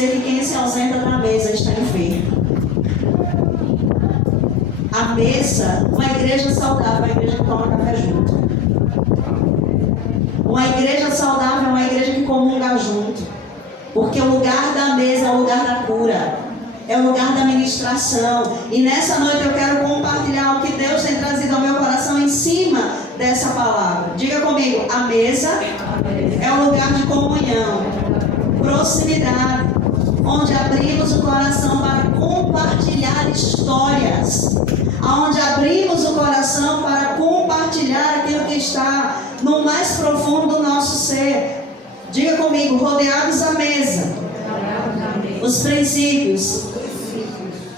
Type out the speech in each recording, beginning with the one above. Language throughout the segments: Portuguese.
você que quem se ausenta da mesa está enfermo. A mesa, uma igreja saudável, uma igreja que toma café junto. Uma igreja saudável é uma igreja que comunga junto. Porque o lugar da mesa é o lugar da cura. É o lugar da ministração. E nessa noite eu quero compartilhar o que Deus tem trazido ao meu coração em cima dessa palavra. Diga comigo, a mesa é o lugar de comunhão, proximidade, onde abrimos o coração para compartilhar histórias, onde abrimos o coração para compartilhar aquilo que está no mais profundo do nosso ser. Diga comigo, rodeados da mesa, os princípios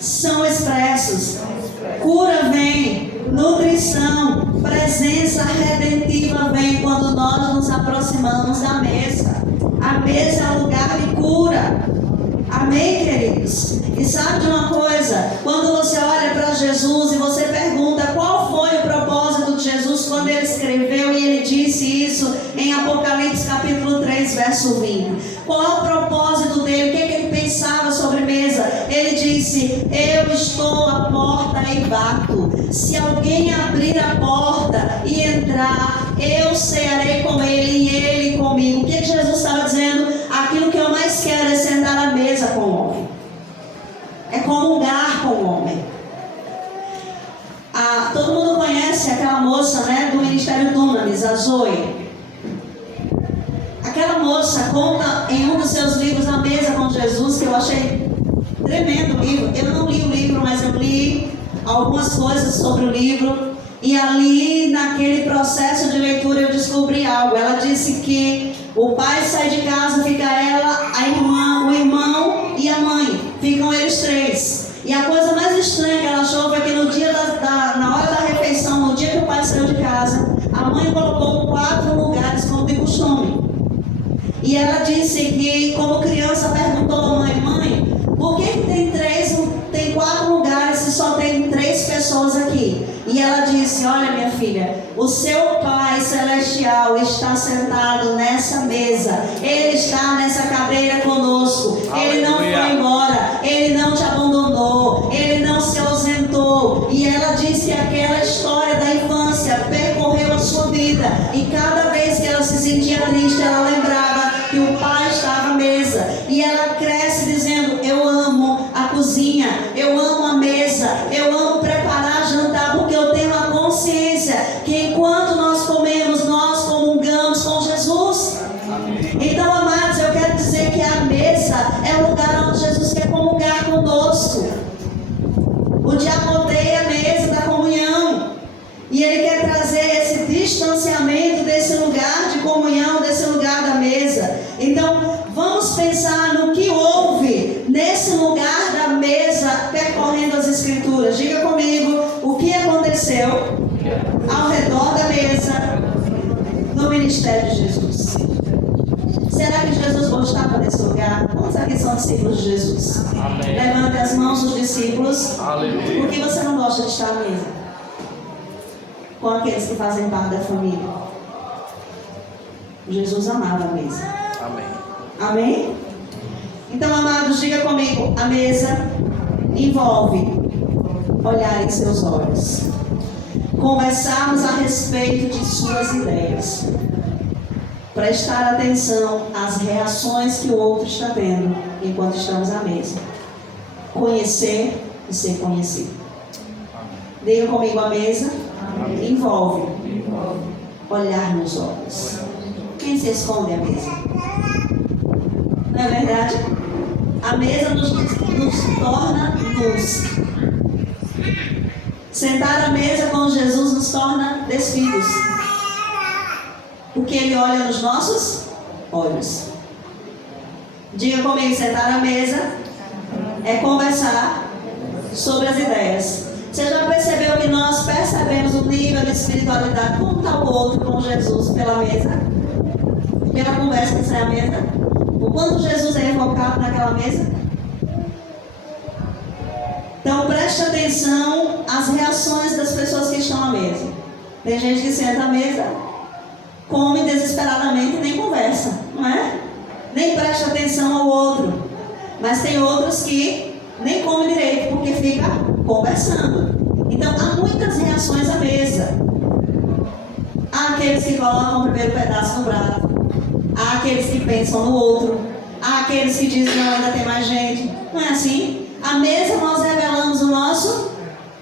são expressos, cura vem, nutrição, presença redentiva vem quando nós nos aproximamos da mesa. A mesa é um lugar de cura. Amém, queridos? E sabe de uma coisa? Quando você olha para Jesus e você pergunta qual foi o propósito de Jesus quando ele escreveu e ele disse isso em Apocalipse capítulo 3, verso 20. Qual é o propósito dele? O que ele pensava sobre mesa? Ele disse, eu estou à porta e bato. Se alguém abrir a porta e entrar, eu cearei com ele e ele comigo. O que Jesus estava dizendo? Aquilo que eu mais quero é sentar à mesa com o homem. É comungar com o homem. Todo mundo conhece aquela moça, né, do Ministério Dunamis, a Zoe. Aquela moça conta em um dos seus livros, A Mesa com Jesus, que eu achei tremendo o livro. Eu não li o livro, mas eu li algumas coisas sobre o livro. E ali, naquele processo de leitura, eu descobri algo. Ela disse que o pai sai de casa, fica ela, a irmã, o irmão e a mãe. Ficam eles três. E a coisa mais estranha que ela achou foi que no dia na hora da refeição, no dia que o pai saiu de casa, a mãe colocou 4 lugares como de costume. E ela disse que, como criança, perguntou à mãe, por que tem 4 lugares se só tem 3 pessoas aqui? E ela disse, olha minha filha, o seu Pai Celestial está sentado nessa mesa. Ele está nessa cadeira conosco. Ele não foi embora. Ele não te abandonou. Ele não se ausentou. E ela disse que aquela história da infância percorreu a sua vida. E cada vez que ela se sentia triste, ela lembrava que o Pai estava à mesa. E ela cresce dizendo, eu amo a cozinha. Eu amo a mesa. Eu amo preparar jantar, porque eu tenho a consciência que enquanto nós comemos, nós comungamos com Jesus. Então, amados, eu quero dizer que a mesa é o lugar onde Jesus quer comungar conosco. O diabo odeia a mesa da comunhão. E ele quer trazer esse distanciamento desse lugar de comunhão, desse lugar da mesa. Então, vamos pensar no que houve nesse lugar da mesa, percorrendo as Escrituras. Diga comigo o que aconteceu ao redor da mesa no ministério de Jesus. Será que Jesus gostava desse lugar? Quantos aqui são discípulos de Jesus? Amém. Levante as mãos os discípulos. Aleluia. Por que você não gosta de estar à mesa com aqueles que fazem parte da família? Jesus amava a mesa. Amém. Amém? Então, amados, diga comigo, a mesa envolve olhar em seus olhos, conversarmos a respeito de suas ideias, prestar atenção às reações que o outro está tendo enquanto estamos à mesa, conhecer e ser conhecido. Diga comigo, a mesa envolve olhar nos olhos. Quem se esconde à mesa? Não é verdade? A mesa nos torna luz. Sentar à mesa com Jesus nos torna despidos. Porque Ele olha nos nossos olhos. Diga comigo, sentar à mesa é conversar sobre as ideias. Você já percebeu que nós percebemos o nível de espiritualidade como está o outro com Jesus pela mesa? Pela conversa que sai à mesa? O quanto Jesus é evocado naquela mesa? Então preste atenção às reações das pessoas que estão à mesa. Tem gente que senta à mesa, come desesperadamente e nem conversa, não é? Nem presta atenção ao outro. Mas tem outros que nem comem direito porque fica conversando. Então há muitas reações à mesa. Há aqueles que colocam o primeiro pedaço no prato. Há aqueles que pensam no outro. Há aqueles que dizem, não, ainda tem mais gente. Não é assim? À mesa nós revelamos o nosso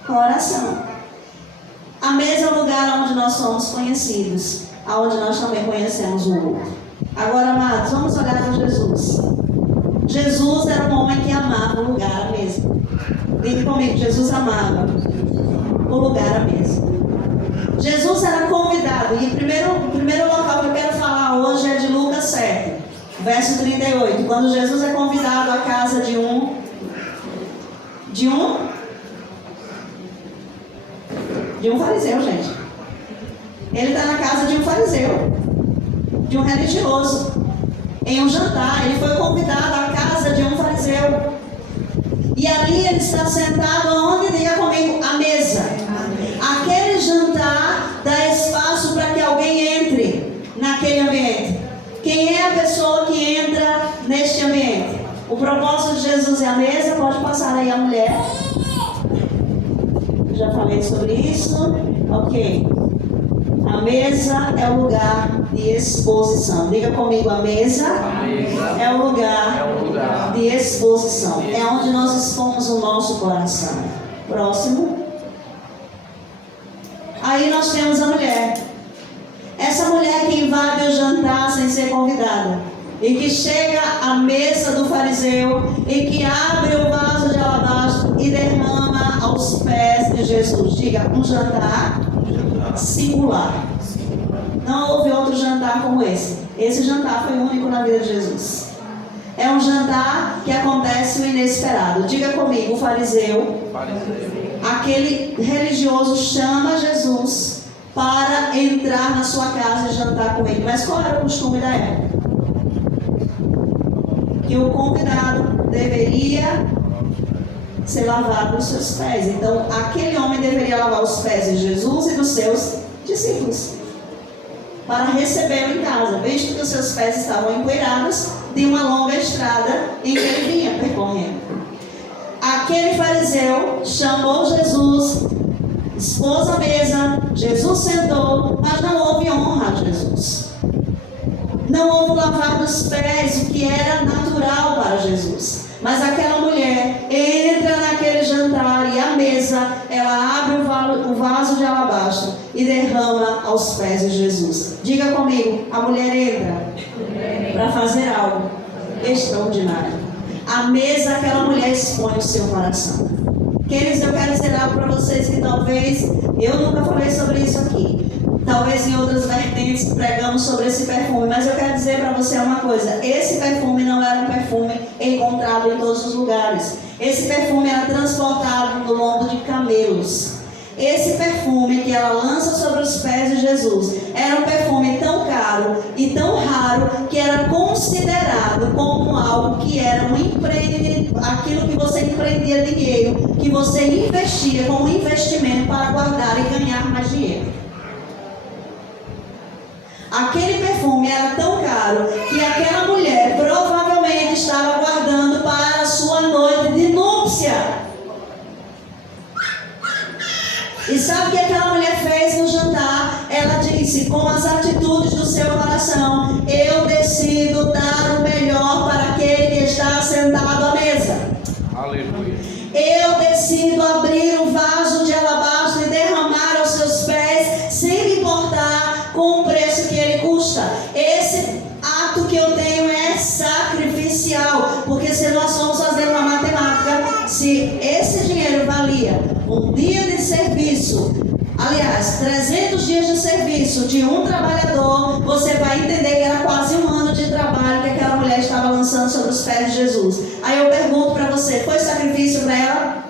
coração. A mesa é o lugar onde nós somos conhecidos, onde nós também conhecemos o outro. Agora, amados, vamos olhar para Jesus. Jesus era um homem que amava o lugar à mesa. Diga comigo, Jesus amava o lugar à mesa. Jesus era convidado, e o primeiro local que eu quero falar hoje é de Lucas 7, verso 38, quando Jesus é convidado à casa de um fariseu, gente. Ele está na casa de um fariseu, de um religioso, em um jantar. Ele foi convidado à casa de um fariseu. E ali ele está sentado aonde? Diga comigo, à mesa. Aquele jantar dá espaço para que alguém entre naquele ambiente. Quem é a pessoa que entra neste ambiente? O propósito de Jesus é a mesa. Pode passar aí a mulher. Já falei sobre isso. Ok. A mesa é o lugar de exposição. Diga comigo, a mesa é o lugar de exposição. É onde nós expomos o nosso coração. Próximo. Aí nós temos a mulher. Essa mulher que invade o jantar sem ser convidada. E que chega à mesa do fariseu e que abre o vaso de alabastro e derrama aos pés de Jesus. Diga, um jantar singular. Não houve outro jantar como esse. Esse jantar foi único na vida de Jesus. É um jantar que acontece o inesperado. Diga comigo, o fariseu, aquele religioso chama Jesus para entrar na sua casa e jantar com ele. Mas qual era o costume da época? Que o convidado deveria ser lavado os seus pés. Então, aquele homem deveria lavar os pés de Jesus e dos seus discípulos para recebê-lo em casa, visto que os seus pés estavam empoeirados de uma longa estrada em que ele vinha percorrendo. Aquele fariseu chamou Jesus, expôs a mesa, Jesus sentou, mas não houve honra a Jesus. Não houve lavar dos pés, o que era natural para Jesus. Mas aquela mulher entra naquele jantar e a mesa, ela abre o vaso de alabastro e derrama aos pés de Jesus. Diga comigo, a mulher entra para fazer algo extraordinário. A mesa, aquela mulher expõe o seu coração. Queridos, eu quero dizer algo para vocês que talvez, eu nunca falei sobre isso aqui. Talvez em outras vertentes pregamos sobre esse perfume, mas eu quero dizer para você uma coisa: esse perfume não era um perfume encontrado em todos os lugares. Esse perfume era transportado no lombo de camelos. Esse perfume que ela lança sobre os pés de Jesus era um perfume tão caro e tão raro que era considerado como algo que era um empreendimento, aquilo que você empreendia dinheiro, que você investia como investimento para guardar e ganhar mais dinheiro. Aquele perfume era tão caro que aquela mulher provavelmente estava guardando para a sua noite de núpcia. E sabe o que aquela mulher fez no jantar? Ela disse, com as atitudes do seu coração: eu decido dar o melhor para aquele que está sentado à mesa. Aleluia. Eu decido abrir um vaso de alabastro e derramar aos seus pés, sem me importar com o preço que ele custa. Esse ato que eu tenho é sacrificial, porque se nós formos fazer uma matemática, se esse dinheiro valia um dia de serviço, aliás, 300 dias de serviço de um trabalhador, você vai entender que era quase um ano de trabalho que aquela mulher estava lançando sobre os pés de Jesus. Aí eu pergunto para você, foi sacrifício para ela?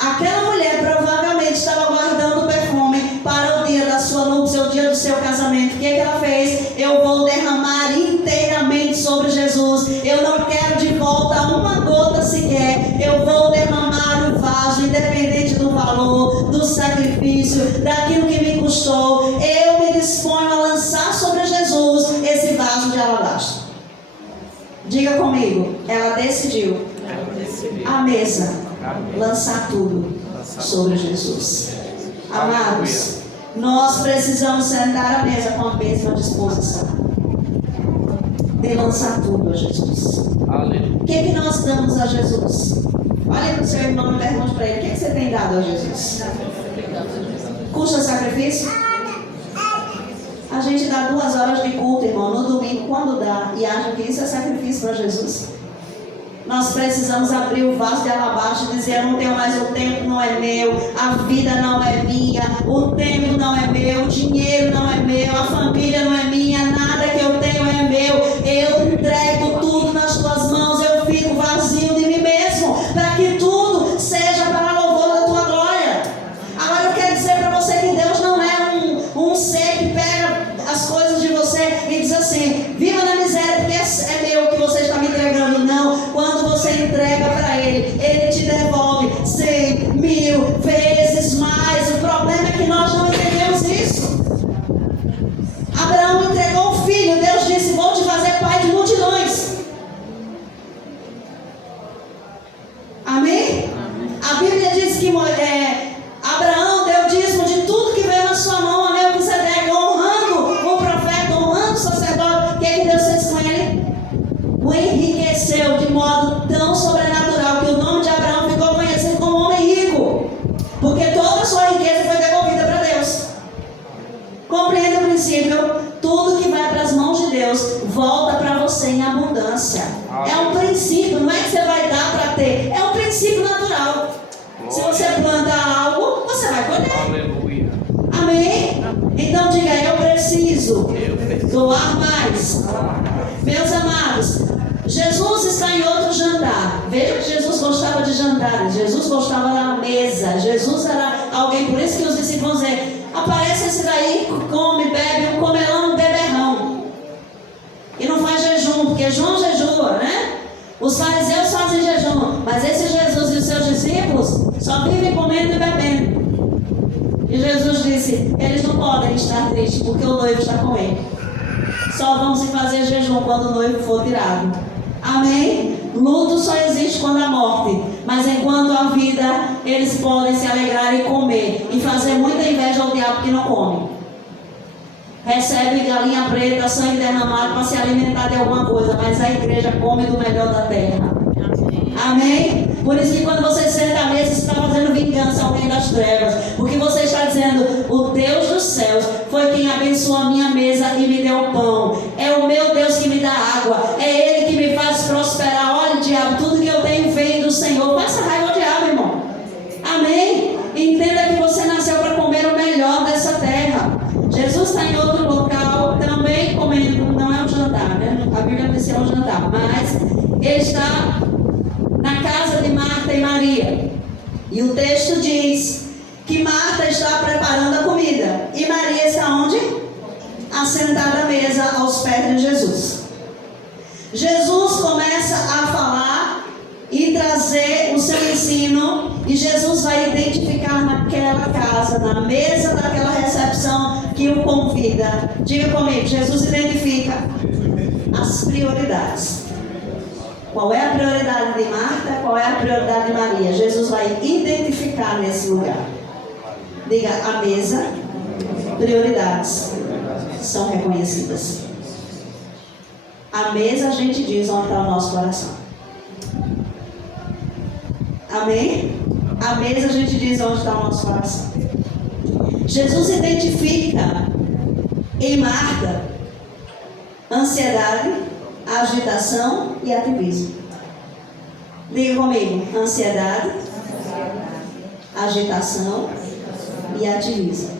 Aquela mulher provavelmente estava guardando o perfume para o dia da sua núpcia, o dia do seu casamento. O que ela fez? Eu vou derramar inteiramente sobre Jesus. Eu não quero de volta uma gota sequer. Eu vou derramar o vaso, independente do valor, do sacrifício, daquilo que me custou. Eu me disponho a lançar sobre Jesus esse vaso de alabastro. Diga comigo, ela decidiu à mesa lançar tudo sobre Jesus. Amados, nós precisamos sentar à mesa com a mesma disposição de lançar tudo a Jesus. O que nós damos a Jesus? Olha para o seu irmão e pergunte para ele: o que você tem dado a Jesus? Custa sacrifício? A gente dá 2 horas de culto, irmão, no domingo, quando dá, e acha que isso é sacrifício para Jesus. Nós precisamos abrir o vaso de alabastro e dizer: eu não tenho mais, o tempo não é meu, a vida não é minha, o tempo não é meu, o dinheiro não é meu, a família não é minha, nada que eu tenho é meu. Eu entrego tudo nas tuas mãos, eu fico vazio de mim mesmo, para que tudo seja para louvor da tua glória. Agora eu quero dizer para você que Deus não é um ser que pega as coisas de você e diz assim: viva na miséria porque é meu que você está me entregando. Não, quando você entrega para Ele, Ele te devolve 100, 1000 vezes mais. O problema é que nós não entendemos isso. Abraão entregou um filho, Deus disse: vou te fazer pai de multidões. Amém? A Bíblia diz que Abraão deu dízimo de tudo que veio na sua mão, a Melquisedeque, honrando o profeta, honrando o sacerdote. O que Deus fez com ele? O enriqueceu de modo tão sobrenatural que o nome de Abraão ficou conhecido como homem rico, porque toda a sua riqueza foi devolvida para Deus. Compreenda o princípio: tudo que vai para as mãos de Deus volta para você em abundância. É um princípio, não é que você vai dar para ter, é um princípio natural. Se você planta algo, você vai colher. Aleluia. Amém? Então diga: eu preciso doar mais. Meus amados, Jesus está em outro jantar. Veja que Jesus gostava de jantar. Jesus gostava da mesa. Jesus era alguém, por isso que os discípulos dizem: aparece esse daí, come, bebe, um comelão, um beberrão. E não faz jejum, porque João jejua, né? Os fariseus fazem jejum, mas esse Jesus e os seus discípulos só vivem comendo e bebendo. E Jesus disse: eles não podem estar tristes, porque o noivo está com ele. Só vão se fazer jejum quando o noivo for tirado. Amém? Luto só existe quando há morte, mas enquanto há vida, eles podem se alegrar e comer, e fazer muita inveja ao diabo que não come. Recebe galinha preta, sangue derramado para se alimentar de alguma coisa, mas a igreja come do melhor da terra. Amém? Por isso que quando você senta à mesa, você está fazendo vingança ao reino das trevas, porque você está dizendo: o Deus dos céus foi quem abençoou a minha mesa e me deu pão. É o meu Deus que me dá água, é Ele que me faz prosperar. Olha, diabo, tudo que eu tenho vem do Senhor. Faça raiva ao diabo, irmão. Amém? Entenda que você nasceu para comer o melhor dessa terra. Jesus está em outro local também comendo. Não é um jantar, né? A Bíblia diz que é um jantar, mas ele está na casa de Marta e Maria. E o texto diz que Marta está preparando a comida e Maria está onde? Assentada à mesa aos pés de Jesus. Jesus começa a falar e trazer o seu ensino, e Jesus vai identificar naquela casa, na mesa daquela recepção que o convida. Diga comigo: Jesus identifica as prioridades. Qual é a prioridade de Marta? Qual é a prioridade de Maria? Jesus vai identificar nesse lugar. Diga: a mesa, prioridades são reconhecidas. A mesa a gente diz onde está o nosso coração. Amém? A mesa a gente diz onde está o nosso coração. Jesus identifica em Marta ansiedade, agitação e ativismo. Diga comigo: ansiedade, agitação e ativismo.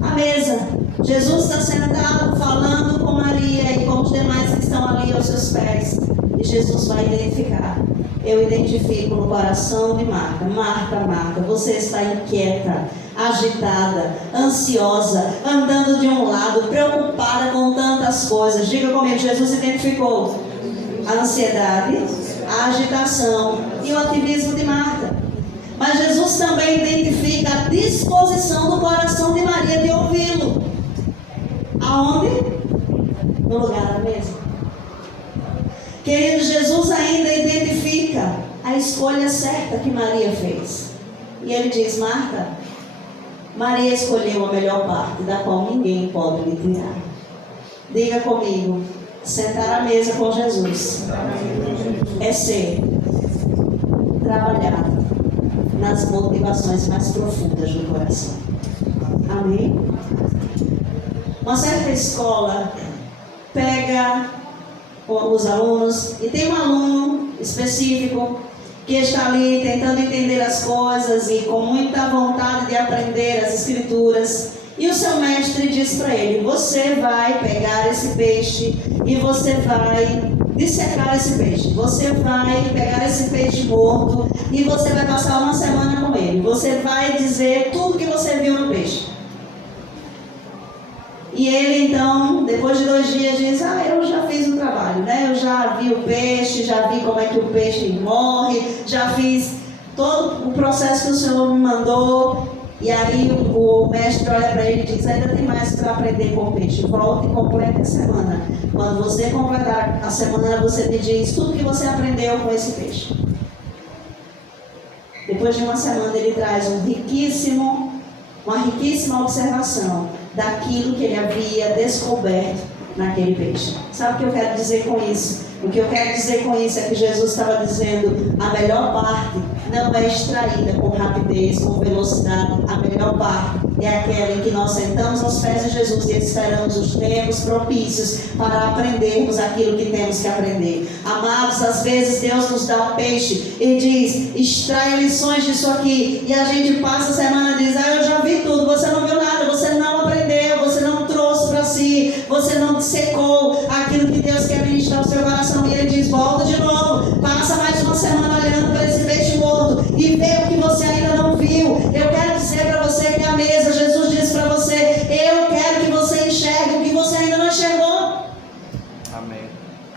A mesa. Jesus está sentado falando com Maria e com os demais que estão ali aos seus pés. E Jesus vai identificar. Eu identifico no coração de Marta: Marta, Marta, você está inquieta, agitada, ansiosa, andando de um lado, preocupada com tantas coisas. Diga comigo: Jesus identificou a ansiedade, a agitação e o ativismo de Marta. Mas Jesus também identifica a disposição do coração de Maria de ouvi-lo. Aonde? No lugar da mesa. Querido, Jesus ainda identifica a escolha certa que Maria fez. E ele diz: Marta, Maria escolheu a melhor parte, da qual ninguém pode lhe tirar. Diga comigo: sentar à mesa com Jesus é ser trabalhado nas motivações mais profundas do coração. Amém? Uma certa escola pega os alunos e tem um aluno específico que está ali tentando entender as coisas e com muita vontade de aprender as escrituras. E o seu mestre diz para ele: você vai pegar esse peixe e você vai dissecar esse peixe. Você vai pegar esse peixe morto e você vai passar uma semana com ele. Você vai dizer tudo que você viu no peixe. E ele então, depois de 2 dias, diz: eu já fiz o trabalho, né? Eu já vi o peixe, já vi como é que o peixe morre, já fiz todo o processo que o Senhor me mandou. E aí o mestre olha para ele e diz: ainda tem mais para aprender com o peixe. Volte e complete a semana. Quando você completar a semana, você me diz tudo que você aprendeu com esse peixe. Depois de uma semana, ele traz uma riquíssima observação daquilo que ele havia descoberto naquele peixe. Sabe o que eu quero dizer com isso? O que eu quero dizer com isso é que Jesus estava dizendo: a melhor parte não é extraída com rapidez, com velocidade. A melhor parte é aquela em que nós sentamos aos pés de Jesus e esperamos os tempos propícios para aprendermos aquilo que temos que aprender. Amados, às vezes Deus nos dá um peixe e diz: extraia lições disso aqui. E a gente passa a semana e diz: eu já vi tudo. Você não viu nada, você não aprendeu, você não trouxe para si, você não secou aquilo que Deus quer ministrar ao seu coração. E ele diz: volta de novo, passa mais uma semana olhando para esse peixe morto e vê o que você ainda não viu. Eu quero dizer para você que a mesa, Jesus disse para você: eu quero que você enxergue o que você ainda não enxergou. Amém.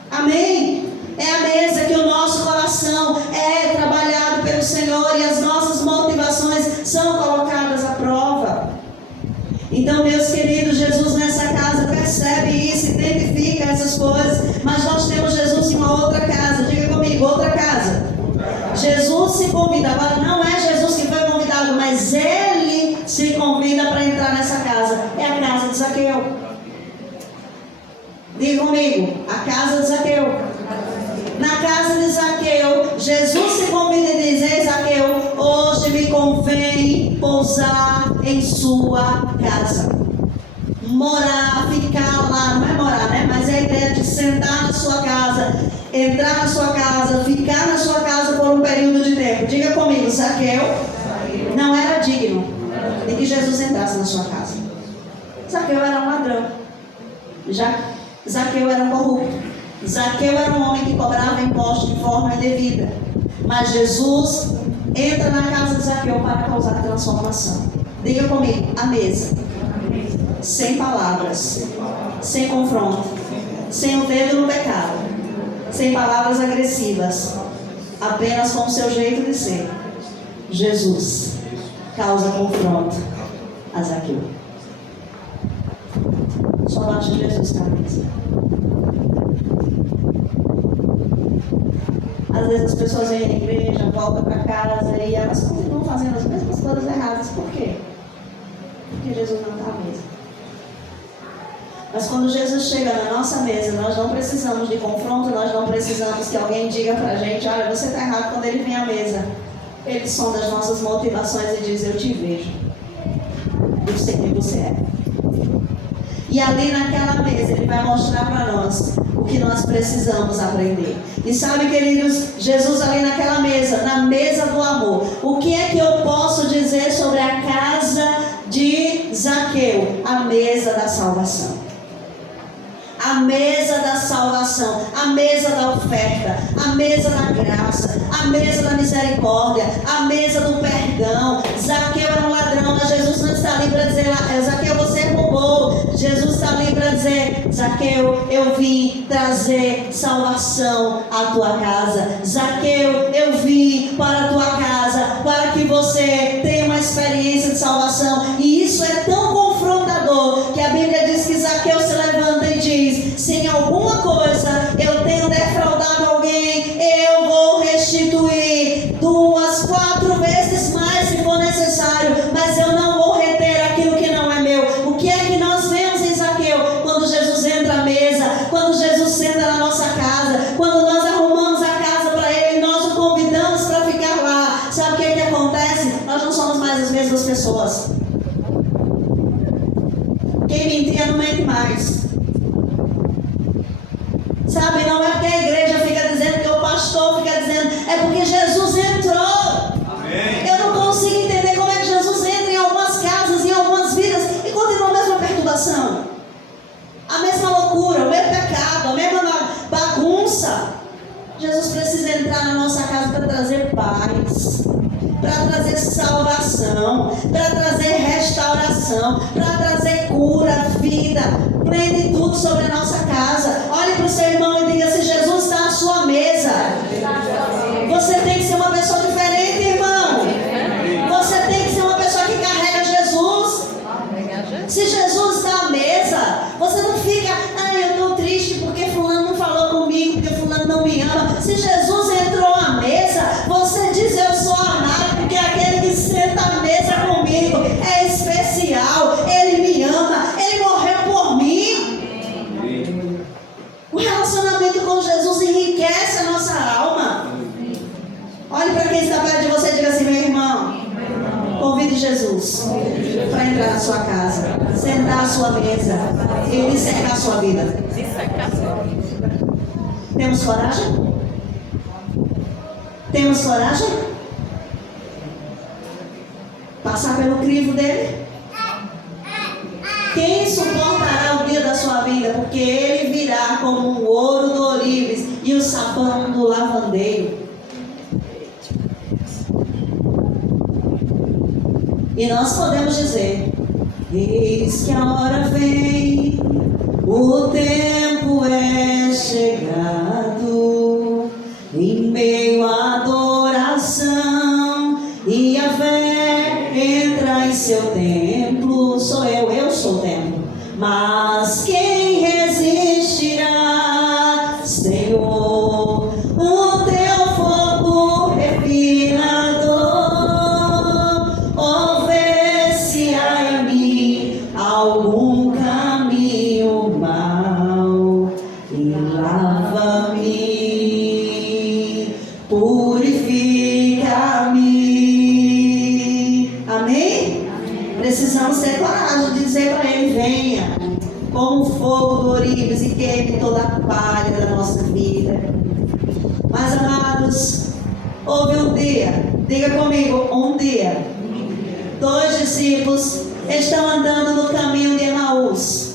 Amém? É a mesa que o nosso coração é trabalhado pelo Senhor e as nossas motivações são colocadas à prova. Então, meus queridos, Jesus nessa casa percebe isso, identifica essas coisas. Mas nós temos Jesus em uma outra casa. Diga comigo: outra casa. Jesus se convida. Agora não é Jesus que foi convidado, mas ele se convida para entrar nessa casa. É a casa de Zaqueu. Diga comigo: a casa de Zaqueu. Na casa de Zaqueu, Jesus se convida e diz: ei, Zaqueu, hoje me convém pousar em sua casa. Morar, ficar lá, não é morar, né? Mas é a ideia de sentar na sua casa, entrar na sua casa, ficar na sua casa por um período de tempo. Diga comigo: Zaqueu não era digno de que Jesus entrasse na sua casa. Zaqueu era um ladrão. Zaqueu era um corrupto. Zaqueu era um homem que cobrava impostos de forma indevida. Mas Jesus entra na casa de Zaqueu para causar transformação. Diga comigo: a mesa. Sem palavras, sem confronto, sem o dedo no pecado, sem palavras agressivas, apenas com o seu jeito de ser. Jesus causa confronto a Zaqueu. Só baixa Jesus na mesa. Às vezes as pessoas vêm à igreja, voltam para casa e elas continuam fazendo as mesmas coisas erradas. Por quê? Porque Jesus não está à mesa. Mas quando Jesus chega na nossa mesa, nós não precisamos de confronto, nós não precisamos que alguém diga para a gente: olha, você está errado. Quando ele vem à mesa, ele sonda as nossas motivações e diz: eu te vejo, eu sei quem você é. E ali naquela mesa ele vai mostrar para nós o que nós precisamos aprender. E sabe, queridos, Jesus ali naquela mesa, na mesa do amor, o que é que eu posso dizer sobre a casa de Zaqueu? A mesa da salvação. A mesa da salvação, a mesa da oferta, a mesa da graça, a mesa da misericórdia, a mesa do perdão. Zaqueu era um ladrão, mas Jesus não está ali para dizer: Zaqueu, você roubou. Jesus está ali para dizer: Zaqueu, eu vim trazer salvação à tua casa. Zaqueu, eu vim para a tua casa para que você tenha uma experiência de salvação. E isso é tão confrontador que a Bíblia diz que Zaqueu se levanta e diz: se em alguma coisa eu tenho defraudado Jesus precisa entrar na nossa casa para trazer paz, para trazer salvação, para trazer restauração, para trazer cura, vida, plenitude sobre a nossa casa. Olhe para o seu irmão e diga: se Jesus está à sua mesa, você tem que ser uma pessoa diferente, irmão. Você tem que ser uma pessoa que carrega Jesus. Se Jesus está à mesa, você não fica: eu estou triste porque fulano não falou comigo, porque fulano não me ama. Se Jesus entrou à mesa, você diz: eu sou amado, porque aquele que senta à mesa comigo é especial, ele me ama, ele morreu por mim. O relacionamento com Jesus enriquece a nossa alma. Olhe para quem está perto de você e diga assim: meu irmão, convide Jesus para entrar na sua casa, sentar à sua mesa e dissecar a sua vida. Temos coragem? Temos coragem? Passar pelo crivo dele? Quem suportará o dia da sua vida? Porque ele virá como o ouro do ourives e o sabão do lavandeiro. E nós podemos dizer: eis que a hora vem, o tempo é chegado, em meio à adoração, e a fé entra em seu templo. Sou eu sou o templo. Mas quem resistirá, Senhor? O teu fogo refinador, ó, vê se há em mim algum caminho mau, e lava-me, purifica-me. Amém? Precisamos ter coragem de dizer para ele: venha como o fogo do ourives e queime toda a palha da nossa vida. Mas, amados, houve um dia, diga comigo, um dia, 2 discípulos estão andando no caminho de Emaús.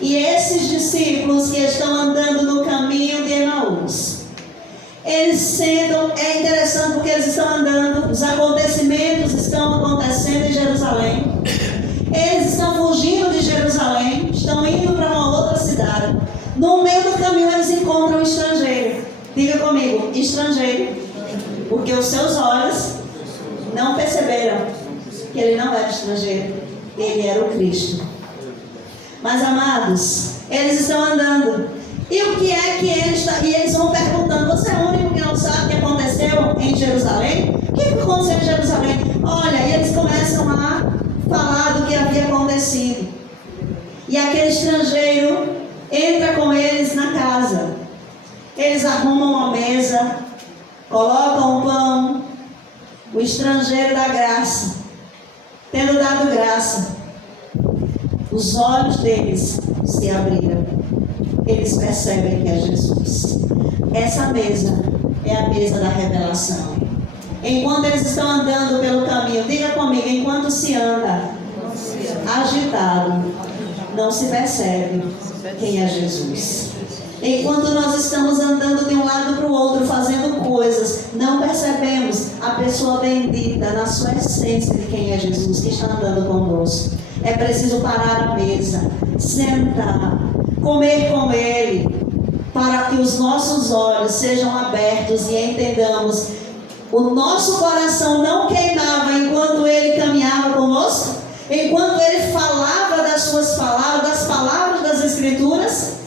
E esses discípulos que estão andando no caminho de Emaús, eles sentam, é interessante porque eles estão andando, os acontecimentos estão acontecendo em Jerusalém. Eles estão fugindo de Jerusalém, estão indo para uma outra cidade. No meio do caminho eles encontram um estrangeiro. Diga comigo, estrangeiro. Porque os seus olhos não perceberam que ele não era estrangeiro, ele era o Cristo. Mas, amados, eles estão andando. E o que é que eles estão? E eles vão perguntando: você é o único que não sabe o que aconteceu em Jerusalém? O que aconteceu em Jerusalém? Olha, e eles começam a falar do que havia acontecido. E aquele estrangeiro entra com eles na casa. Eles arrumam uma mesa, colocam um pão. O estrangeiro dá graça. Tendo dado graça, os olhos deles se abriram. Eles percebem que é Jesus. Essa mesa é a mesa da revelação. Enquanto eles estão andando pelo caminho, diga comigo, enquanto se anda agitado, não se percebe quem é Jesus. Enquanto nós estamos andando de um lado para o outro, fazendo coisas, não percebemos a pessoa bendita na sua essência de quem é Jesus, que está andando conosco. É preciso parar a mesa, sentar, comer com Ele, para que os nossos olhos sejam abertos e entendamos. O nosso coração não queimava enquanto Ele caminhava conosco, enquanto Ele falava das suas palavras, das palavras das Escrituras.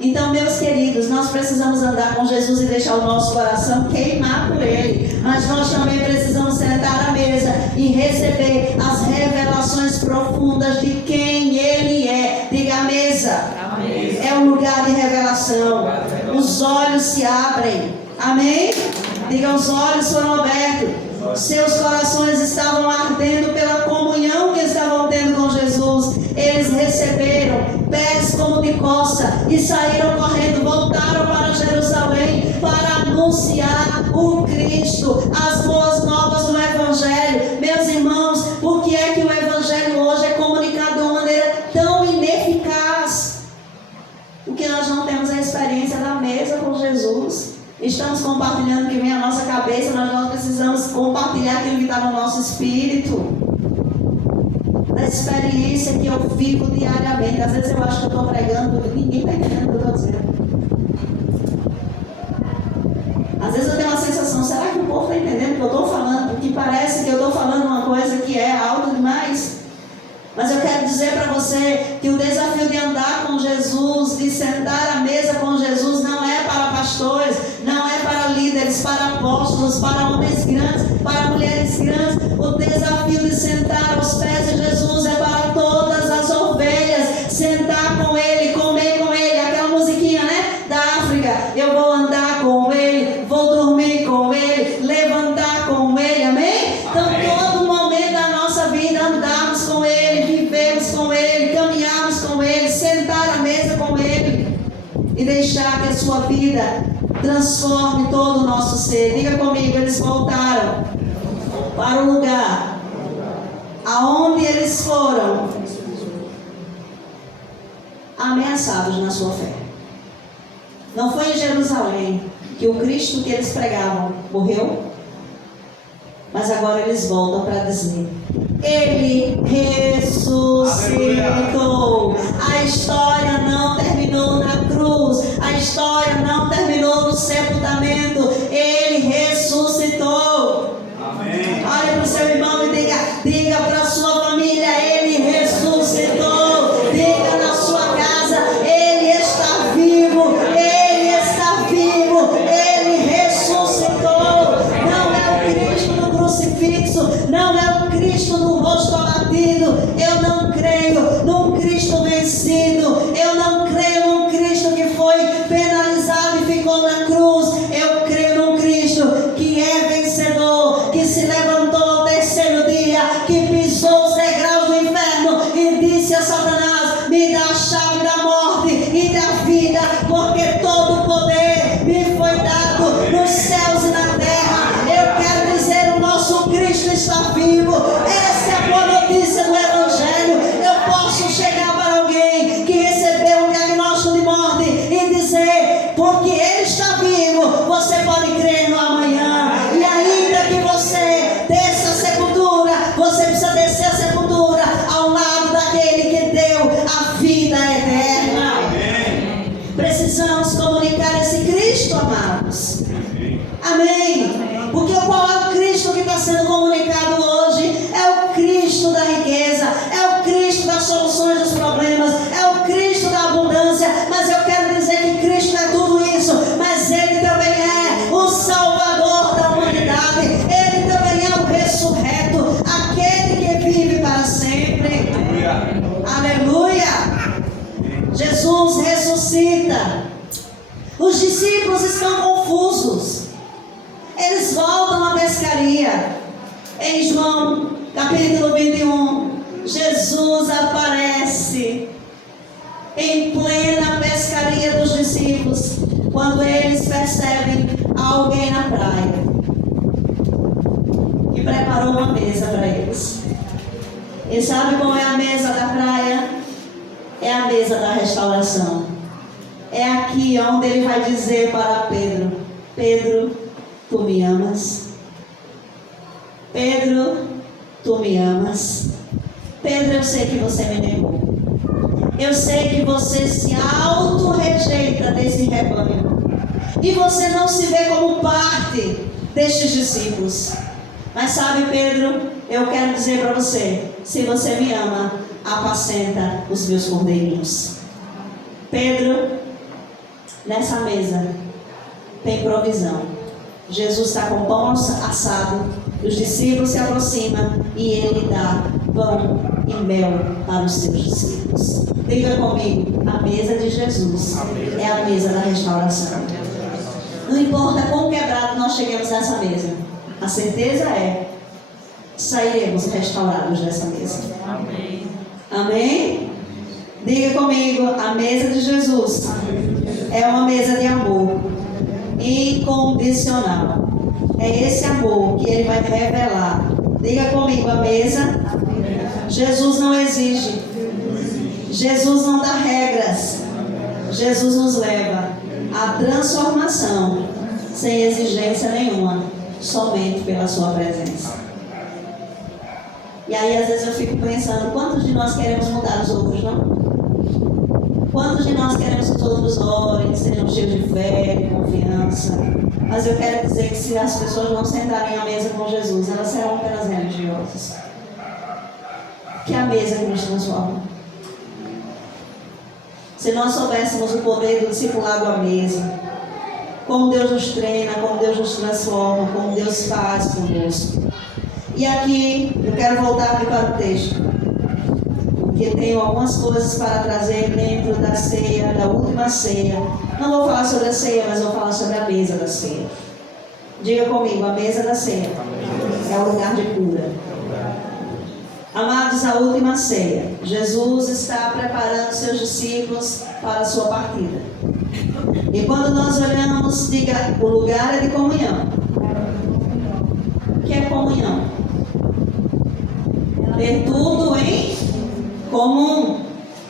Então, meus queridos, nós precisamos andar com Jesus e deixar o nosso coração queimar por Ele. Mas nós também precisamos sentar à mesa e receber as revelações profundas de quem Ele é. Diga: a mesa é um lugar de revelação. Os olhos se abrem. Amém? Diga: os olhos foram abertos. Seus corações estavam ardendo pela comunhão que estavam tendo com Jesus. Eles receberam pés como de coça e saíram correndo, voltaram para Jerusalém para anunciar o Cristo, as boas novas do Evangelho. Meus irmãos, por que é que o Evangelho hoje é comunicado de uma maneira tão ineficaz? Porque nós não temos a experiência da mesa com Jesus. Jesus. Estamos compartilhando o que vem à nossa cabeça, mas nós precisamos compartilhar aquilo que está no nosso espírito. Da experiência que eu vivo diariamente. Às vezes eu acho que eu estou pregando, ninguém está entendendo o que eu estou dizendo. Às vezes eu tenho uma sensação, será que o povo está entendendo o que eu estou falando? Porque parece que eu estou falando uma coisa que é alta demais. Mas eu quero dizer para você que o desafio de andar com Jesus, de sentar à mesa com Jesus, não é para pastores, não é para líderes, para apóstolos, para homens grandes, para mulheres grandes. O desafio de sentar aos pés de Jesus é para todas as ovelhas. Sentar com Ele, comer com Ele. Aquela musiquinha, né? Da África. Eu vou andar com Ele, vou dormir com Ele, levantar com Ele. Amém? Então, todo momento da nossa vida, andarmos com Ele, vivemos com Ele, caminharmos com Ele, sentar à mesa com Ele e deixar que a sua vida transforme todo o nosso ser. Diga comigo, eles voltaram para o lugar aonde eles foram ameaçados na sua fé. Não foi em Jerusalém que o Cristo que eles pregavam morreu, mas agora eles voltam para dizer: Ele ressuscitou. A história não terminou na cruz, a história não terminou no sepultamento. Ele ressuscitou. Amém. Olha para o seu irmão e diga para a sua família: Ele ressuscitou. Diga na sua casa: Ele está vivo. Ele está vivo. Ele ressuscitou. Não é o Cristo no crucifixo, não é o Cristo no rosto abatido. Eu não creio num Cristo vencido. Eu não creio num Cristo que foi penalizado e ficou na cruz. Eu creio num Cristo que é vencedor, que se levantou ao terceiro dia, que pisou os degraus do inferno e disse a Satanás: me dá a chave da morte e da vida, porque todo o poder me foi dado nos céus e na terra. Eu quero dizer, o nosso Cristo está vivo. Essa é a boa notícia do Evangelho. Eu posso chegar para alguém que recebeu um diagnóstico de morte e dizer: porque Ele está vivo, você pode crer no amanhã. E ainda que você desça a sepultura, você precisa descer a sepultura ao lado daquele que deu a vida eterna. Amém. Precisamos comunicar esse Cristo, amados. Amém. Porque qual é o Cristo que está sendo comunicado hoje? É o Cristo da riqueza, é o Cristo das soluções dos problemas, é o Cristo da abundância. Mas eu quero dizer que Cristo é tudo isso, mas Ele também é o Salvador da humanidade. Ele também é o ressurreto, aquele que vive para sempre. Aleluia! Jesus ressuscita. Os discípulos estão confusos. Eles voltam à pescaria. Em João capítulo 21, Jesus aparece em plena pescaria dos discípulos, quando eles percebem alguém na praia que preparou uma mesa para eles. E sabe qual é a mesa da praia? É a mesa da restauração. É aqui onde ele vai dizer para Pedro: Pedro, tu me amas? Pedro, tu me amas? Pedro, eu sei que você me negou. Eu sei que você se auto-rejeita desse rebanho. E você não se vê como parte destes discípulos. Mas sabe, Pedro, eu quero dizer para você: se você me ama, apacenta os meus cordeirinhos. Pedro, nessa mesa tem provisão. Jesus está com pão assado, os discípulos se aproximam e Ele dá pão e mel para os seus discípulos. Diga comigo: a mesa de Jesus é a mesa da restauração. Não importa quão quebrado nós chegamos nessa mesa, a certeza é que sairemos restaurados dessa mesa. Amém. Amém? Diga comigo: a mesa de Jesus é uma mesa de amor incondicional. É esse amor que Ele vai revelar. Diga comigo: a mesa. Jesus não exige. Jesus não dá regras. Jesus nos leva à transformação sem exigência nenhuma, somente pela sua presença. E aí às vezes eu fico pensando, quantos de nós queremos mudar os outros, não? Quantos de nós queremos que os outros orem, sejam cheios de fé, de confiança? Mas eu quero dizer que se as pessoas não sentarem à mesa com Jesus, elas serão apenas religiosas. Que é a mesa que nos transforma. Se nós soubéssemos o poder do discipulado à mesa, como Deus nos treina, como Deus nos transforma, como Deus faz conosco. E aqui, eu quero voltar aqui para o texto, porque tenho algumas coisas para trazer dentro da ceia, da última ceia. Não vou falar sobre a ceia, mas vou falar sobre a mesa da ceia. Diga comigo, a mesa da ceia é o lugar de cura. Amados, a última ceia. Jesus está preparando seus discípulos para a sua partida. E quando nós olhamos, diga, o lugar é de comunhão. O que é comunhão? Ter tudo em comum.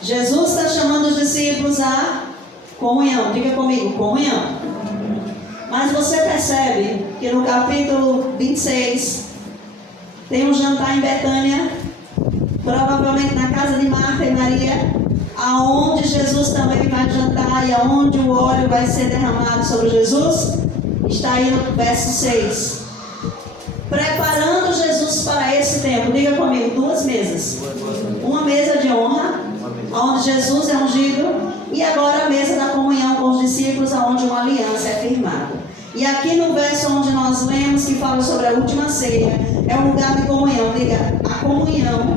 Jesus está chamando os discípulos a comunhão. Diga comigo, comunhão. Mas você percebe que no capítulo 26 tem um jantar em Betânia, provavelmente na casa de Marta e Maria, aonde Jesus também vai jantar e aonde o óleo vai ser derramado sobre Jesus. Está aí no verso 6. Preparando Jesus para esse tempo. Diga comigo, duas mesas. Uma mesa de honra, onde Jesus é ungido, e agora a mesa da comunhão com os discípulos, onde uma aliança é firmada. E aqui no verso onde nós lemos, que fala sobre a última ceia, é um lugar de comunhão. Diga, a comunhão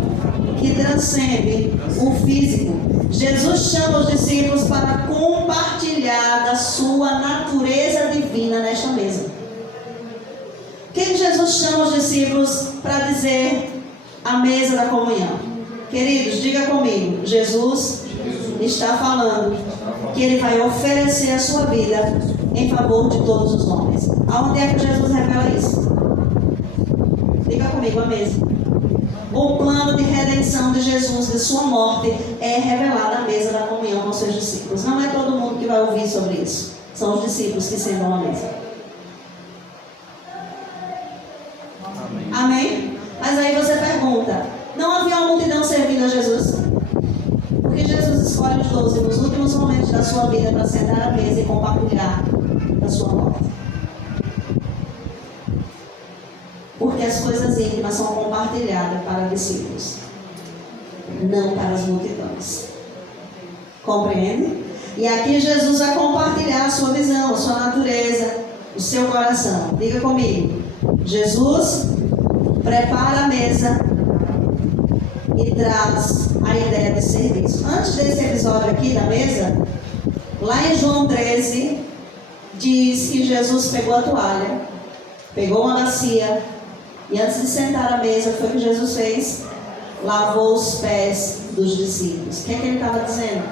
que transcende o físico. Jesus chama os discípulos para compartilhar da sua natureza divina nesta mesa. O que Jesus chama os discípulos para dizer a mesa da comunhão? Queridos, diga comigo, Jesus está falando que Ele vai oferecer a sua vida em favor de todos os homens. Aonde é que Jesus revela isso? Diga comigo, a mesa. O plano de redenção de Jesus, de sua morte, é revelado à mesa da comunhão com seus discípulos. Não é todo mundo que vai ouvir sobre isso. São os discípulos que sentam à mesa. Amém? Mas aí você pergunta, não havia uma multidão servindo a Jesus? Por que Jesus escolhe os 12 nos últimos momentos da sua vida para sentar à mesa e compartilhar da sua morte? Porque as coisas íntimas são compartilhadas para discípulos, não para as multidões. Compreende? E aqui Jesus vai compartilhar a sua visão, a sua natureza, o seu coração. Diga comigo. Jesus prepara a mesa e traz a ideia de serviço. Antes desse episódio aqui da mesa, lá em João 13, diz que Jesus pegou a toalha, pegou uma bacia, e antes de sentar à mesa, foi o que Jesus fez? Lavou os pés dos discípulos. O que é que ele estava dizendo?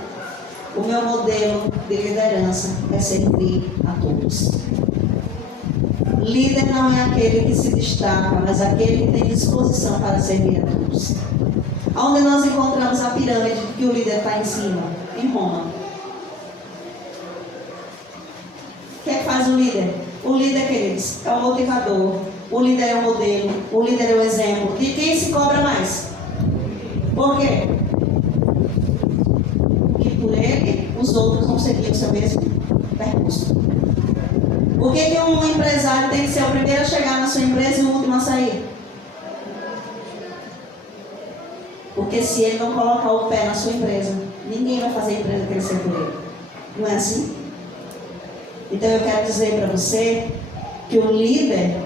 O meu modelo de liderança é servir a todos. Líder não é aquele que se destaca, mas aquele que tem disposição para servir a todos. Onde nós encontramos a pirâmide que o líder está em cima? Em Roma. O que é que faz o líder? O líder, queridos, é o motivador. O líder é o modelo. O líder é o exemplo. De quem se cobra mais? Por quê? Porque por ele, os outros não seguiam o seu mesmo percurso. Por que um empresário tem que ser o primeiro a chegar na sua empresa e o último a sair? Porque se ele não colocar o pé na sua empresa, ninguém vai fazer a empresa crescer por ele. Não é assim? Então eu quero dizer para você que o líder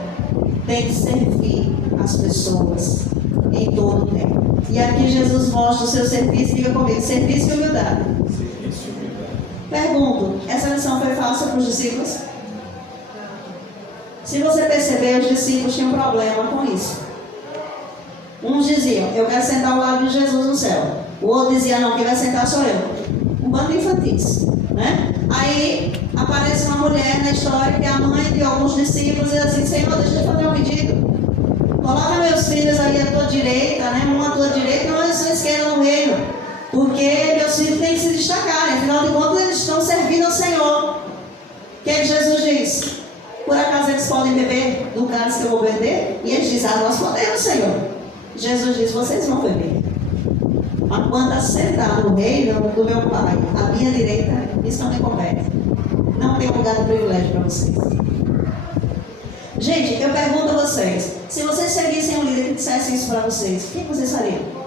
tem que servir as pessoas em todo o tempo. E aqui Jesus mostra o seu serviço, diga comigo, serviço e humildade. Pergunto, essa lição foi fácil para os discípulos? Se você perceber, os discípulos tinham problema com isso. Uns diziam, eu quero sentar ao lado de Jesus no céu. O outro dizia, não, quem vai sentar sou eu. Um bando de infantis, né? Aí aparece uma mulher na história que é a mãe de alguns discípulos e diz assim, Senhor, deixa eu fazer um pedido. Coloca meus filhos aí à tua direita, né? Um à tua direita e um à sua esquerda no reino. Porque meus filhos têm que se destacar, afinal de contas eles estão servindo ao Senhor. O que é que Jesus diz? Por beber do cálice que eu vou beber? E eles dizem, nós podemos, Senhor. Jesus diz, vocês vão beber. Mas quando assentar no reino do meu Pai, a minha direita, isso não me compete. Não tem lugar de privilégio para vocês. Gente, eu pergunto a vocês, se vocês seguissem um líder que dissesse isso para vocês, o que vocês fariam?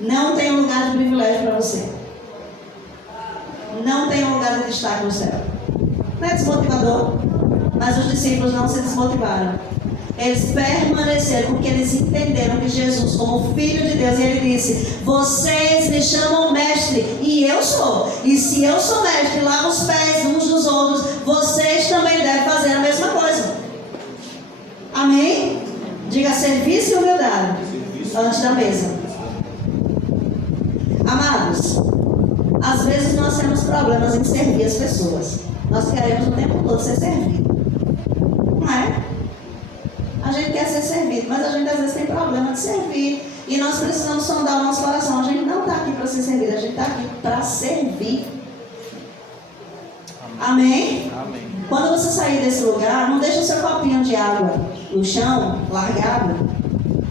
Não tem lugar de privilégio para você. Não tem lugar de destaque no céu. Não é desmotivador? Mas os discípulos não se desmotivaram. Eles permaneceram porque eles entenderam que Jesus, como Filho de Deus, e ele disse, vocês me chamam mestre, e eu sou. E se eu sou mestre, lavo os pés uns dos outros, vocês também devem fazer a mesma coisa. Amém? Diga serviço e humildade antes da mesa. Amados, às vezes nós temos problemas em servir as pessoas. Nós queremos o tempo todo ser servido. Não é? A gente quer ser servido, mas a gente às vezes tem problema de servir. E nós precisamos sondar o nosso coração. A gente não está aqui para ser servido, a gente está aqui para servir. Amém? Amém? Quando você sair desse lugar, não deixe o seu copinho de água no chão, largado.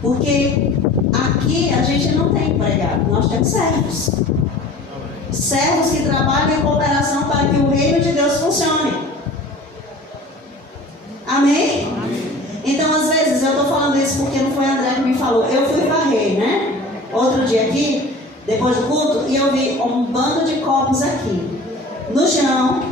Porque aqui a gente não tem empregado, nós temos servos. Servos que trabalham em cooperação para que o reino de Deus funcione. Amém? Amém. Então, às vezes, eu estou falando isso porque não foi André que me falou. Eu fui varrer, né? Outro dia aqui, depois do culto, e eu vi um bando de copos aqui, no chão.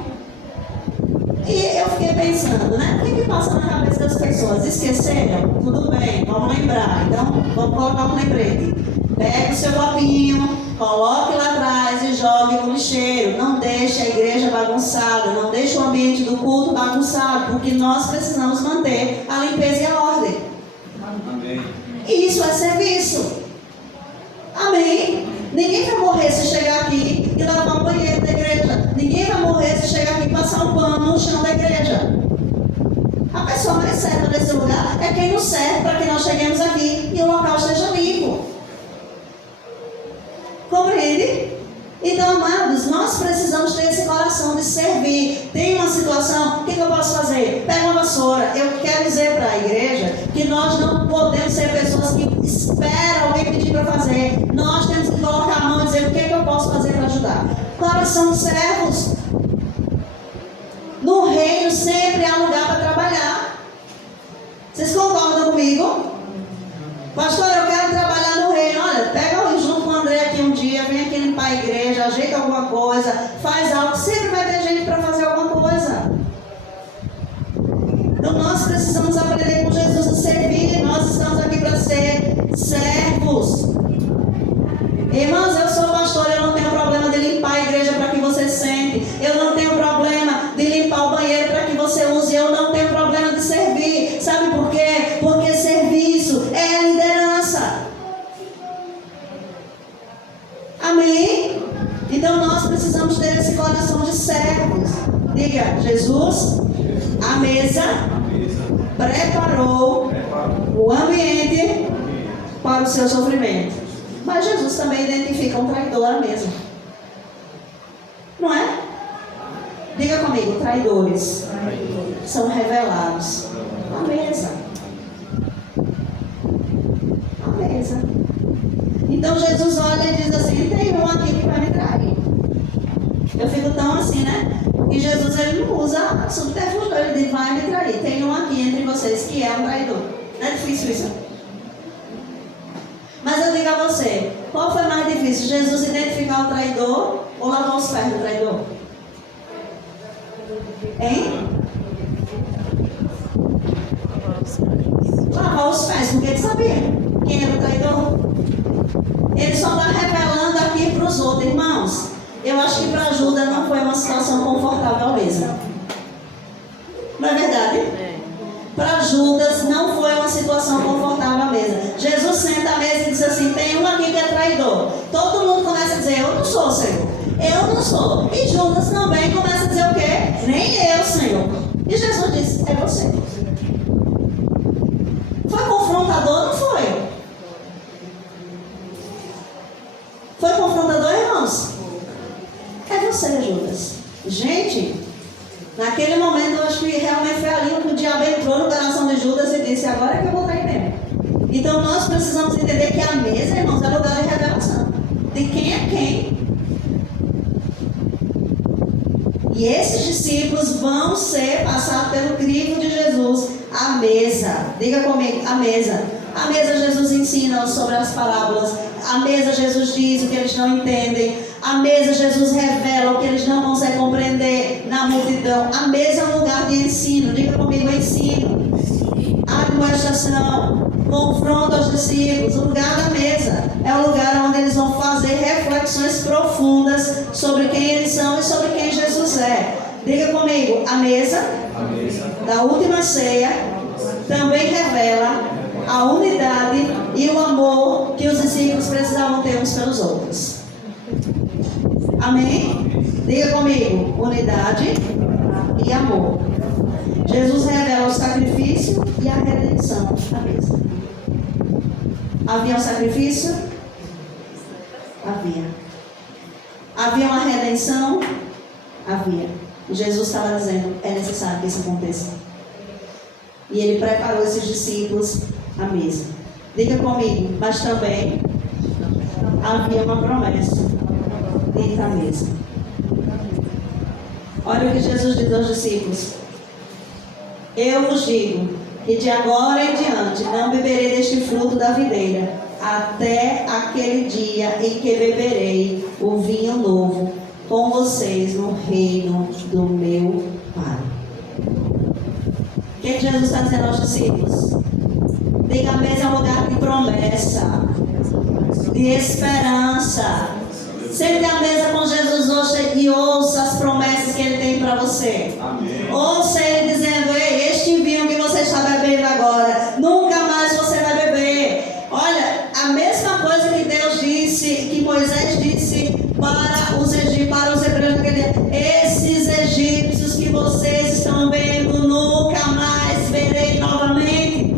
E eu fiquei pensando, né? O que passa na cabeça das pessoas? Esqueceram? Tudo bem, vamos lembrar. Então, vamos colocar um lembrete. Pega o seu copinho, coloque lá atrás e jogue no lixeiro. Não deixe a igreja bagunçada, não deixe o ambiente do culto bagunçado, porque nós precisamos manter a limpeza e a ordem. Amém. E isso é serviço. Amém. Ninguém vai morrer se chegar aqui e lavar o banheiro da igreja. Ninguém vai morrer se chegar aqui e passar um pano no chão da igreja. A pessoa mais certa nesse lugar é quem nos serve para que nós cheguemos aqui e o local esteja limpo. Compreende? Então, amados, nós precisamos ter esse coração de servir. Tem uma situação, o que eu posso fazer? Pega uma vassoura. Eu quero dizer para a igreja que nós não podemos ser pessoas que esperam alguém pedir para fazer. Nós temos que colocar a mão e dizer o que eu posso fazer para ajudar. Coração de servos. No reino sempre há lugar para trabalhar. Vocês concordam comigo? Pastor, eu quero trabalhar no reino. Olha, pega junto com o André aqui um dia, vem aqui limpar a igreja, ajeita alguma coisa, faz algo. Sempre vai ter gente para fazer alguma coisa. Então nós precisamos aprender com Jesus a servir. E nós estamos aqui para ser servos. Irmãos, eu sou pastor, eu não tenho problema de limpar a igreja para que você sente. Eu não tenho problema de limpar o banheiro para que você use. Eu não tenho problema de servir. Sabe por quê? Porque serviço é a liderança. Amém? Então nós precisamos ter esse coração de servos. Diga, Jesus, a mesa preparou o ambiente para o seu sofrimento. Mas Jesus também identifica um traidor à mesa. Não é? Diga comigo, traidores são revelados à mesa. À mesa. Então Jesus olha e diz assim, tem um aqui que vai me trair. Eu fico tão assim, né? E Jesus, ele não usa subterfúgio, ele diz, vai me trair. Tem um aqui entre vocês que é um traidor. Não é difícil isso? Mas eu digo a você, qual foi mais difícil? Jesus identificar o traidor ou lavar os pés do traidor? Hein? Lavar os pés, porque ele sabia quem era o traidor. Ele só está revelando aqui para os outros. Irmãos, eu acho que para Judas não foi uma situação confortável mesmo. Não é verdade? Para Judas não foi uma situação confortável à mesa. Jesus senta à mesa e diz assim, tem um aqui que é traidor. Todo mundo começa a dizer, eu não sou, Senhor. Eu não sou. E Judas também começa a dizer o quê? Nem eu, Senhor. E Jesus diz, é você. Foi confrontador, não foi? Foi confrontador, irmãos? É você, Judas. Gente, Naquele momento, eu acho que realmente foi ali que o diabo entrou no coração de Judas e disse: agora é que eu vou trair mesmo. Então nós precisamos entender que a mesa, irmãos, é lugar de revelação. De quem é quem. E esses discípulos vão ser passados pelo crivo de Jesus. A mesa. Diga comigo, a mesa. A mesa Jesus ensina sobre as parábolas. A mesa Jesus diz o que eles não entendem. A mesa Jesus revela o que eles não conseguem compreender na multidão. A mesa é um lugar de ensino. Diga comigo, ensino. Admoestação. Confronto aos discípulos. O lugar da mesa é o lugar onde eles vão fazer reflexões profundas sobre quem eles são e sobre quem Jesus é. Diga comigo, a mesa da última ceia também revela a unidade e o amor que os discípulos precisavam ter uns pelos outros. Amém? Diga comigo, unidade e amor. Jesus revela o sacrifício e a redenção da mesa. Havia um sacrifício? Havia. Havia uma redenção? Havia. E Jesus estava dizendo: é necessário que isso aconteça. E ele preparou esses discípulos à mesa. Diga comigo, mas também havia uma promessa dentro da mesa. Olha o que Jesus diz aos discípulos: eu vos digo que de agora em diante não beberei deste fruto da videira, até aquele dia em que beberei o vinho novo com vocês no reino do meu Pai. O que Jesus está dizendo aos discípulos? Diga, a mesa é um lugar de promessa, de esperança. Sente à mesa com Jesus hoje e ouça as promessas que Ele tem para você. Amém. Ouça Ele dizendo: ei, este vinho que você está bebendo agora, nunca mais você vai beber. Olha, a mesma coisa que Deus disse, que Moisés disse para os hebreus naquele dia: esses egípcios que vocês estão vendo, nunca mais verei novamente.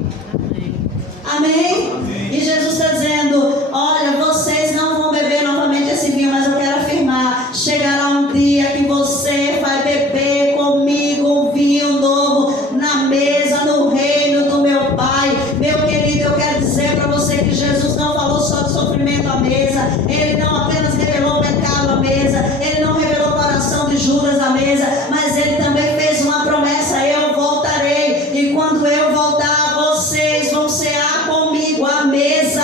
Amém? Amém. E Jesus está dizendo: olha, vocês não vão beber novamente esse vinho, mas eu quero afirmar, chegará um dia que você vai beber comigo um vinho novo na mesa, no reino do meu Pai. Meu querido, eu quero dizer para você que Jesus não falou só de sofrimento à mesa. Ele não apenas revelou o pecado à mesa, Ele não revelou o coração de Judas à mesa, mas Ele também fez uma promessa: eu voltarei, e quando eu voltar, vocês vão cear comigo à mesa.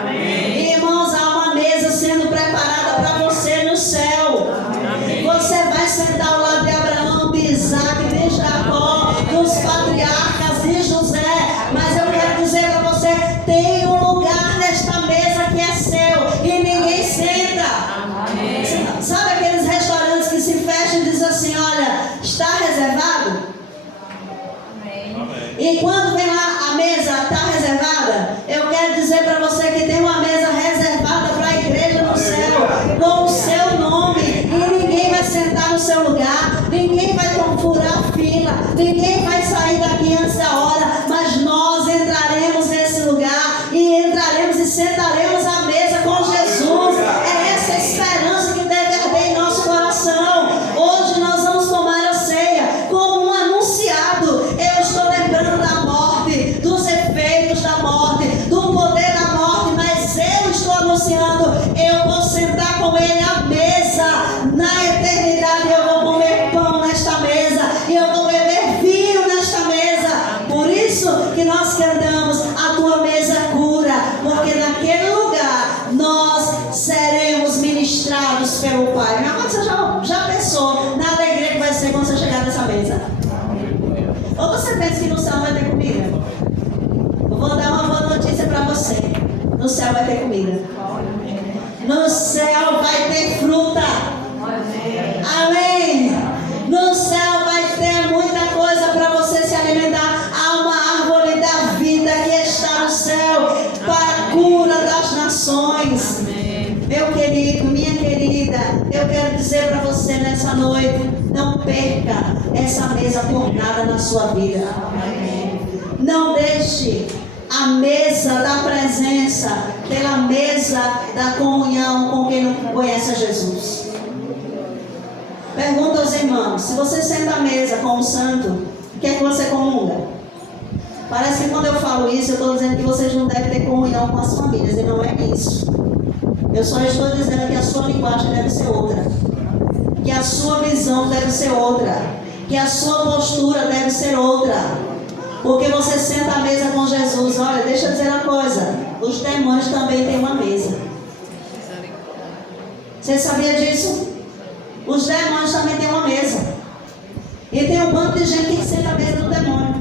Amém. Irmãos, há uma mesa sendo preparada para você no céu. Amém. Você vai sentar ao lado de Abraão, de Isaac, de Jacó, dos patriarcas, de José. Mas eu quero dizer para você: tem um lugar nesta mesa que é seu e ninguém senta. Amém. Sabe aqueles restaurantes que se fecham e dizem assim: olha, está reservado? Amém. E quando vem lá a mesa, está reservada? Eu quero dizer para você que tem uma mesa reservada para a igreja no céu, com o seu nome, e ninguém vai sentar no seu lugar, ninguém vai furar fila, ninguém vai sair daqui antes da hora, mas nós entraremos nesse lugar e entraremos e sentaremos à mesa com Jesus. É essa esperança que deve arder em nosso coração. Hoje nós vamos tomar a ceia como um anunciado. Eu estou lembrando da morte, dos efeitos da morte, do poder da morte, mas eu estou anunciando: eu vou sentar com Ele à mesa na eternidade. Eu vou comer pão nesta mesa e eu vou beber vinho nesta mesa. Por isso que nós cantamos: a tua mesa cura, porque naquele lugar nós seremos ministrados pelo Pai. Meu amor, você já pensou na alegria que vai ser quando você chegar nessa mesa? Ou você pensa que no céu vai ter comida? Eu vou dar uma boa notícia para você: no céu vai ter comida. No céu vai ter fruta. Amém. No céu vai ter muita coisa para você se alimentar. Há uma árvore da vida que está no céu para a cura das nações. Meu querido, minha querida, eu quero dizer para você nessa noite: não perca essa mesa por nada na sua vida. Não deixe a mesa da presença pela mesa da comunhão com quem não conhece a Jesus. Pergunta aos irmãos: se você senta à mesa com um santo, o que é que você comunga? Parece que quando eu falo isso, eu estou dizendo que vocês não devem ter comunhão com as famílias, e não é isso. Eu só estou dizendo que a sua linguagem deve ser outra, que a sua visão deve ser outra, que a sua postura deve ser outra, porque você senta à mesa com Jesus. Olha, deixa eu dizer uma coisa: os demônios também têm uma mesa. Você sabia disso? Os demônios também têm uma mesa. E tem um bando de gente que senta à mesa do demônio.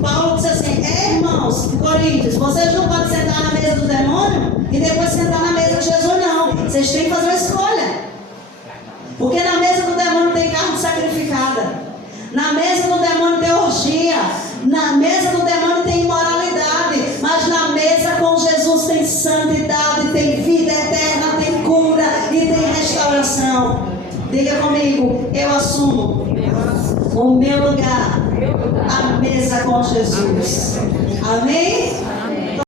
Paulo disse assim: irmãos de Coríntios, vocês não podem sentar na mesa do demônio e depois sentar na mesa de Jesus, não. Vocês têm que fazer uma escolha. Porque na mesa do demônio tem carne sacrificada. Na mesa do demônio tem orgia. Na mesa do demônio tem imoralidade. Mas na mesa com Jesus tem santidade, tem vida eterna, tem cura e tem restauração. Diga comigo: eu assumo o meu lugar à mesa com Jesus. Amém?